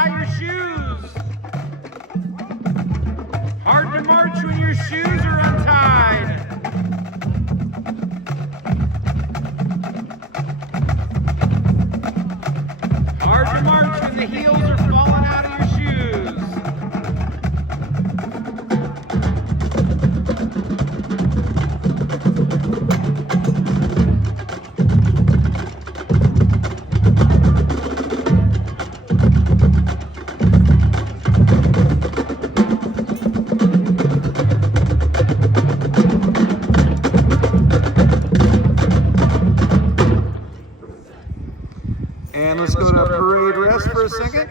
untie your shoes. Hard to march when your shoes are untied. Hard to march when the heels are falling out of your shoes. And let's go to parade rest for a second.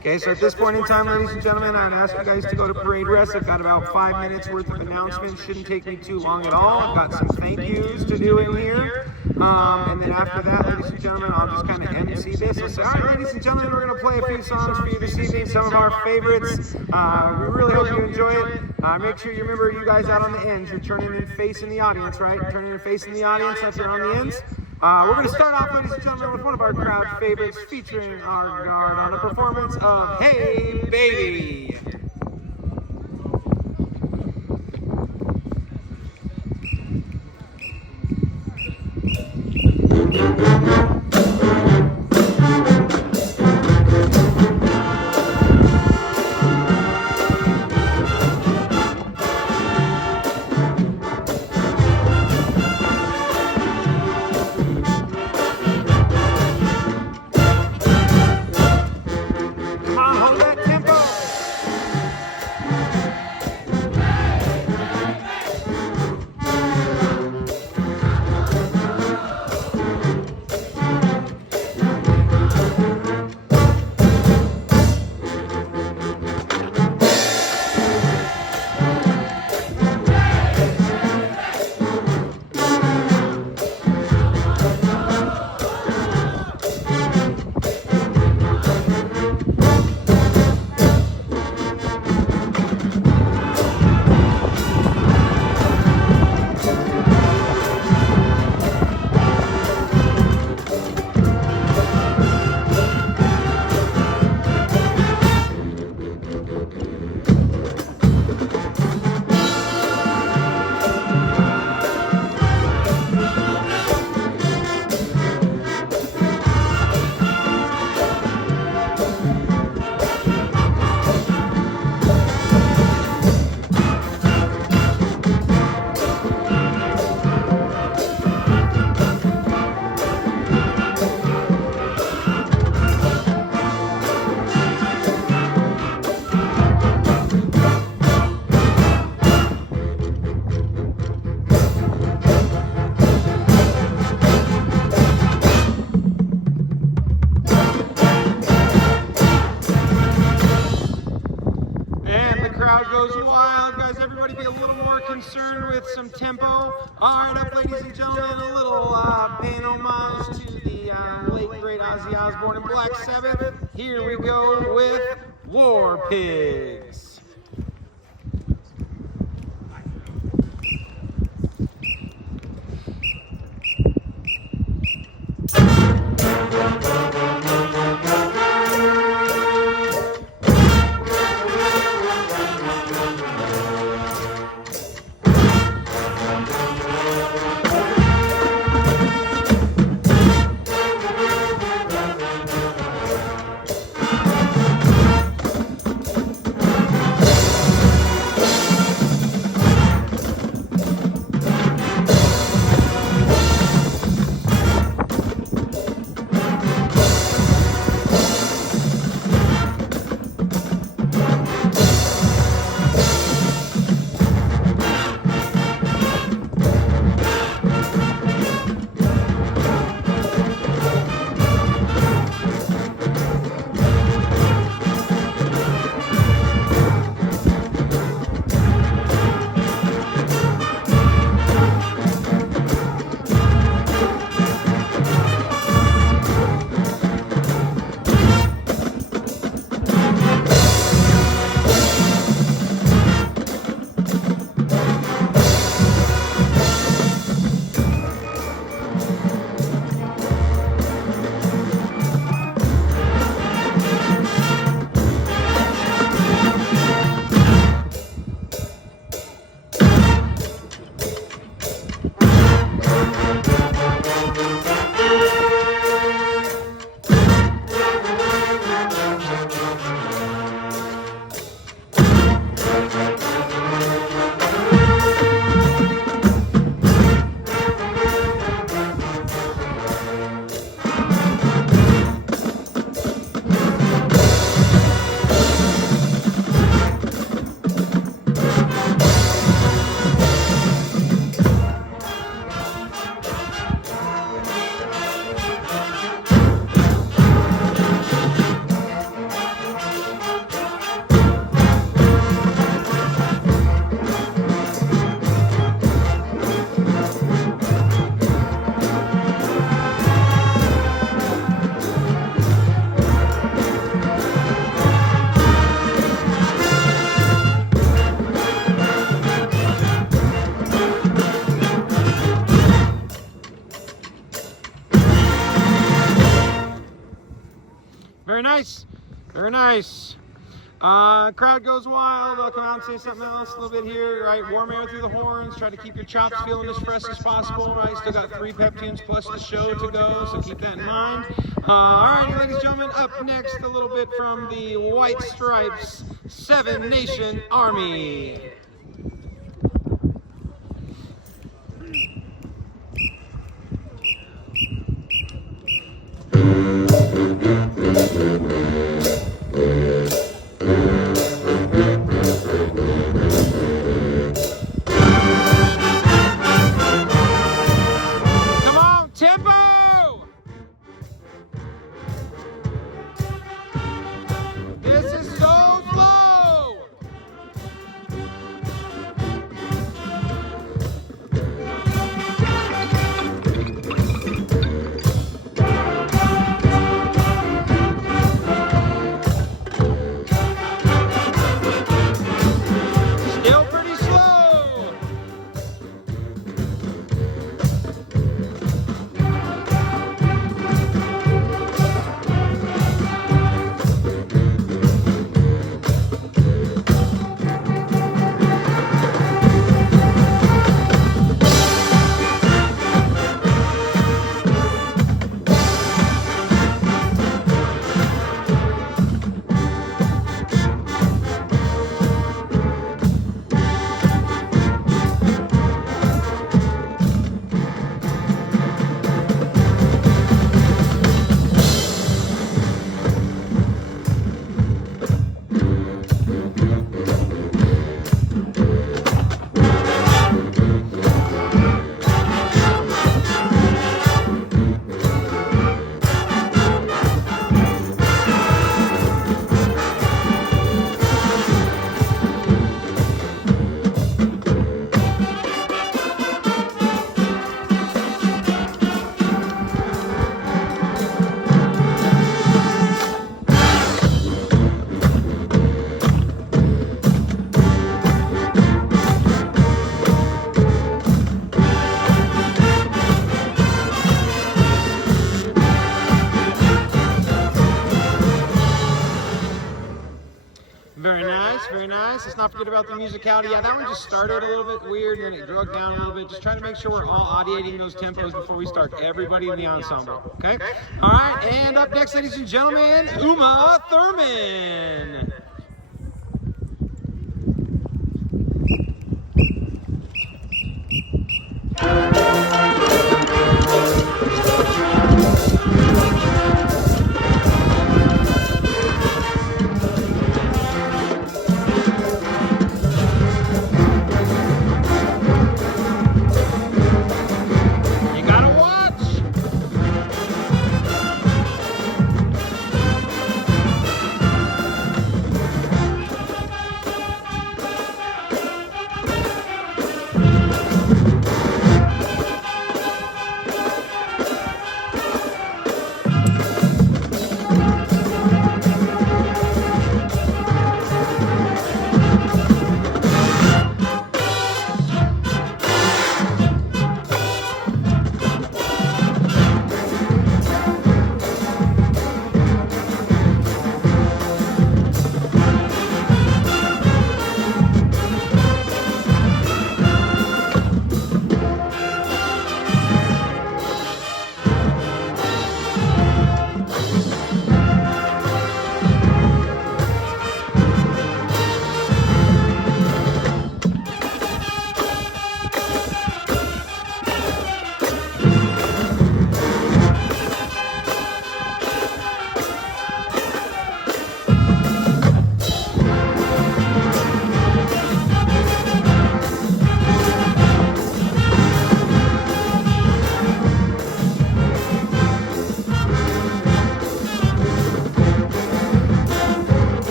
Okay, so at this point in time, ladies and gentlemen, I would ask you guys to go to parade rest. I've got about 5 minutes worth of announcements. Shouldn't take me too long at all. I've got some thank yous to do in here. And then after that, ladies and gentlemen, I'll just kind of MC this. So, all right, ladies and gentlemen, we're going to play a few songs for you this evening, some of our favorites. We really hope you enjoy it. Make sure you remember you guys out on the ends. You're turning and facing the audience, right? Turning and facing the audience if you're on the ends. We're going to start off, ladies and gentlemen, with one of our crowd favorites featuring our guard on a performance of Hey Baby. Concerned with some tempo. All right, up, ladies and gentlemen, a little paying homage to the late great Ozzy Osbourne and Black Sabbath. Here we go with War Pigs. nice. Very nice. Crowd goes wild. I'll come out and say something else a little bit here, right? Warm air through the horns. Try to keep your chops feeling as fresh as possible, right? Still got 3 pep tunes plus the show to go, so keep that in mind. All right, ladies and gentlemen, up next, a little bit from the White Stripes, 7 Nation Army. Let's not forget about the musicality. Yeah, that one just started a little bit weird, then it drug down a little bit. Just trying to make sure we're all audiating those tempos before we start. Everybody in the ensemble, okay? All right, and up next, ladies and gentlemen, Uma Thurman.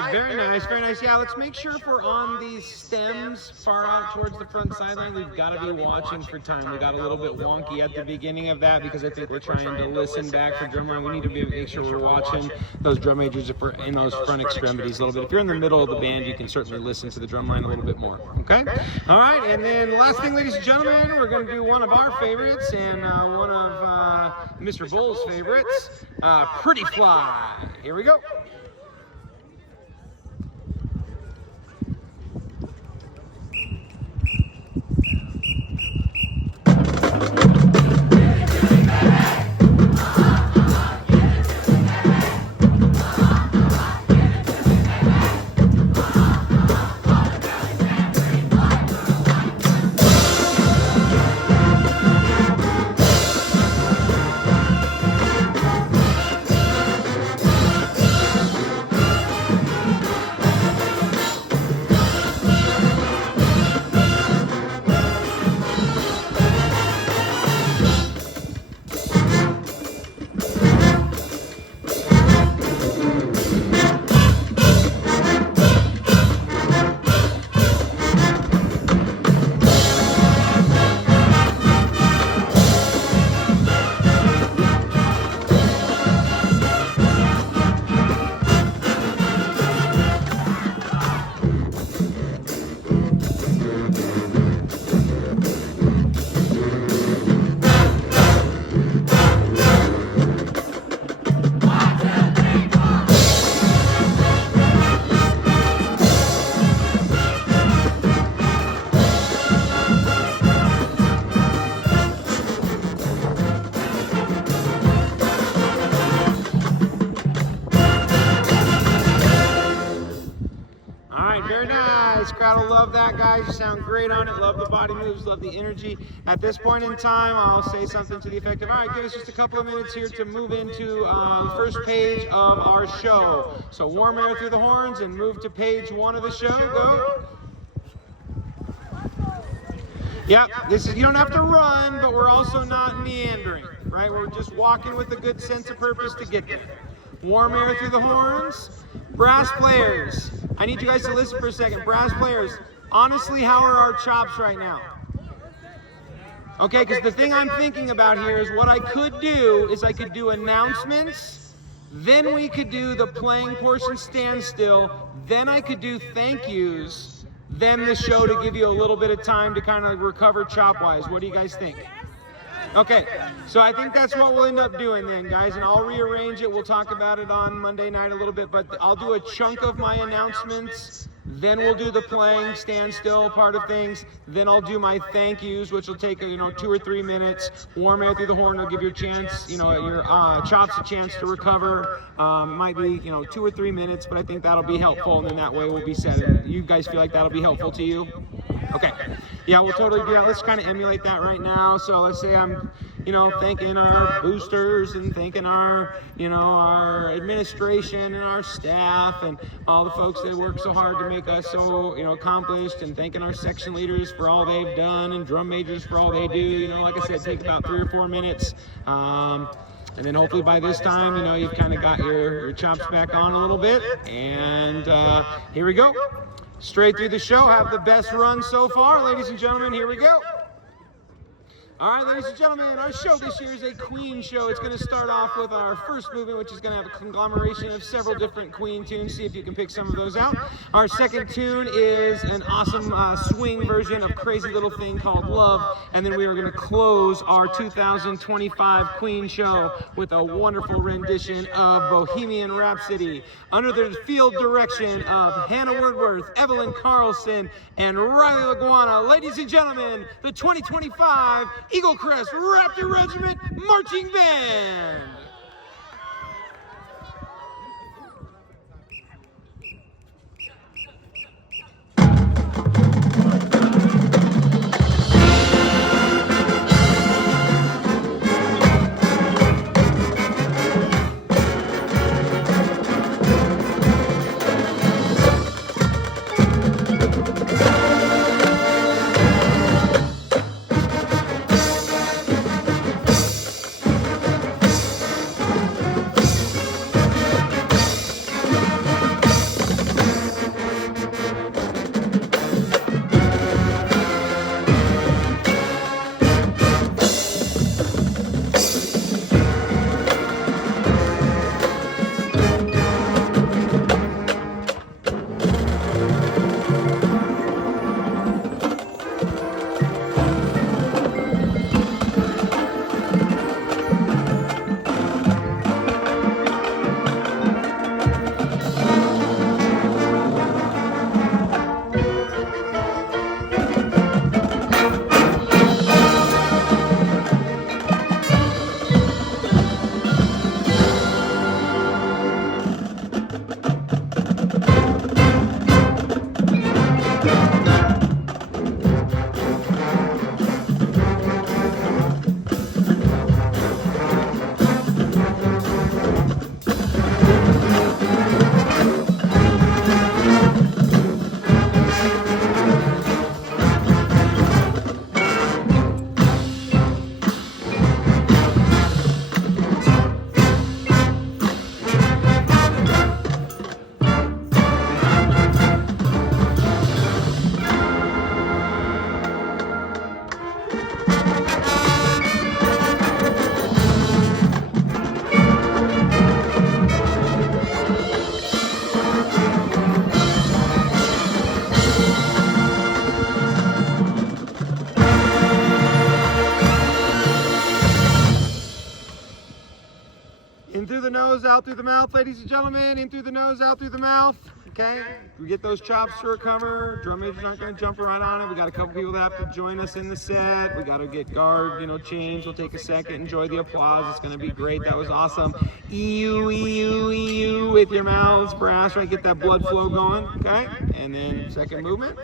right, very nice, very nice. Yeah, let's make sure if we're on these stems far out towards the front sideline, we've got to be watching for time. We got a little bit wonky at the beginning of that because I think we're trying to listen back for drumline. We need to make sure we're watching those drum majors if we're in those front extremities a little bit. If you're in the middle of the band, you can certainly listen to the drumline a little bit more, okay? All right, and then last thing, ladies and gentlemen, we're going to do one of our favorites and one of Mr. Bull's favorites, Pretty Fly. Here we go. Crowd will love that, guys. You sound great on it. Love the body moves, love the energy. At this point in time, I'll say something to the effect of, all right, give us just a couple of minutes here to move into the first page of our show. So warm air through the horns and move to page 1 of the show. Go. Yep, this is, you don't have to run, but we're also not meandering, right? We're just walking with a good sense of purpose to get there. Warm air through the horns. Brass players, I need you guys to listen for a second. Brass players, honestly, how are our chops right now? Okay, because the thing I'm thinking about here is what I could do is I could do announcements, then we could do the playing portion standstill, then I could do thank yous, then the show to give you a little bit of time to kind of recover chop-wise. What do you guys think? Okay, so I think that's what we'll end up doing then, guys, and I'll rearrange it. We'll talk about it on Monday night a little bit, but I'll do a chunk of my announcements, then we'll do the playing standstill part of things, then I'll do my thank yous, which will take, 2 or 3 minutes. Warm air through the horn will give your chance, your chops a chance to recover. Might be, 2 or 3 minutes, but I think that'll be helpful, and then that way we'll be set. You guys feel like that'll be helpful to you? Okay. Yeah, we'll totally do that. Let's kind of emulate that right now. So let's say I'm, thanking our boosters and thanking our, our administration and our staff and all the folks that work so hard to make us so, accomplished, and thanking our section leaders for all they've done and drum majors for all they do. Like I said, take about 3 or 4 minutes. And then hopefully by this time, you've kind of got your chops back on a little bit. And here we go. Straight through the show, have the best run so far, ladies and gentlemen. Here we go. All right, ladies and gentlemen, our show this year is a Queen show. It's going to start off with our first movement, which is going to have a conglomeration of several different Queen tunes. See if you can pick some of those out. Our second tune is an awesome swing version of Crazy Little Thing called Love. And then we are going to close our 2025 Queen show with a wonderful rendition of Bohemian Rhapsody under the field direction of Hannah Woodworth, Evelyn Carlson, and Riley Laguana. Ladies and gentlemen, the 2025 Eagle Crest Raptor Regiment Marching Band. out through the mouth, ladies and gentlemen. In through the nose, out through the mouth. Okay, we get those chops to recover. Drum major's not going to jump right on it. We got a couple people that have to join us in the set. We got to get guard, change. We'll take a second, enjoy the applause. It's going to be great. That was awesome. EU, EU, EU with your mouths, brass, right? Get that blood flow going. Okay, and then second movement.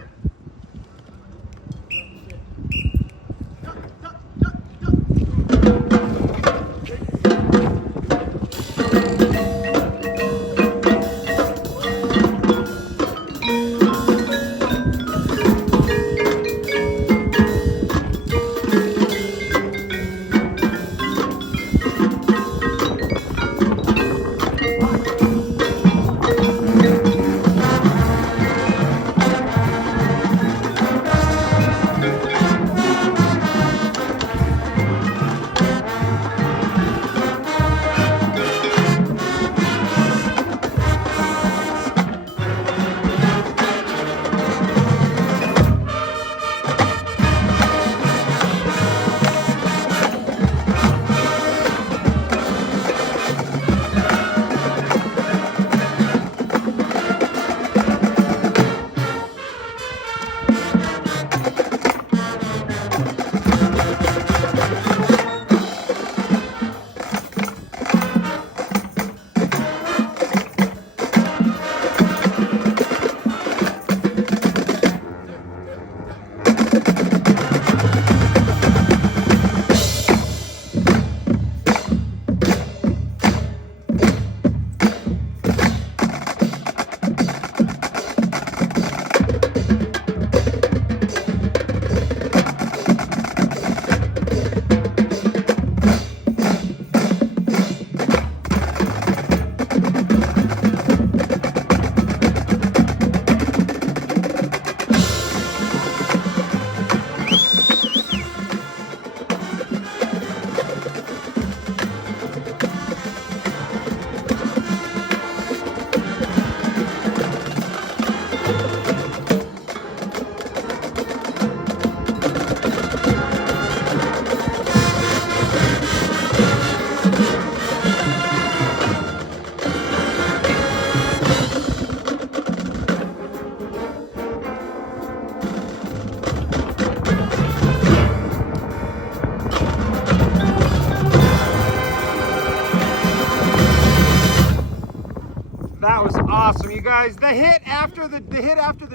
That was awesome, you guys. The hit after the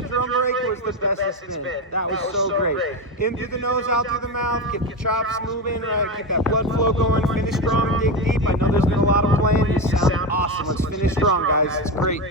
drum break was the best spin. That was so great. In through the nose, out through the mouth. Get the chops moving. Right, get that blood flow going. Finish strong, dig deep. I know there's been a lot of playing. You sound awesome. Let's finish strong, guys. It's great.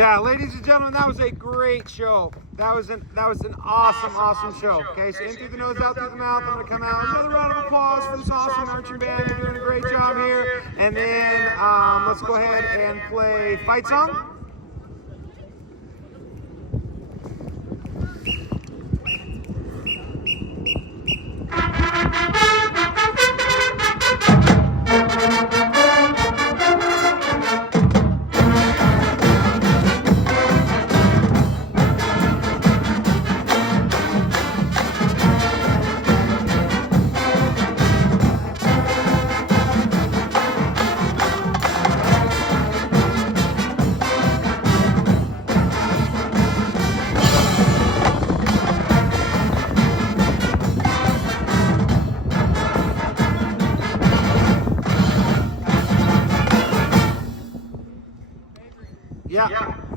Yeah, ladies and gentlemen, that was a great show. That was an awesome show. Okay, so in through the nose, out through the mouth. I'm gonna come out. Another round of applause for this awesome marching band. You're doing a great job here. And then let's go ahead and play Fight Song. Yeah.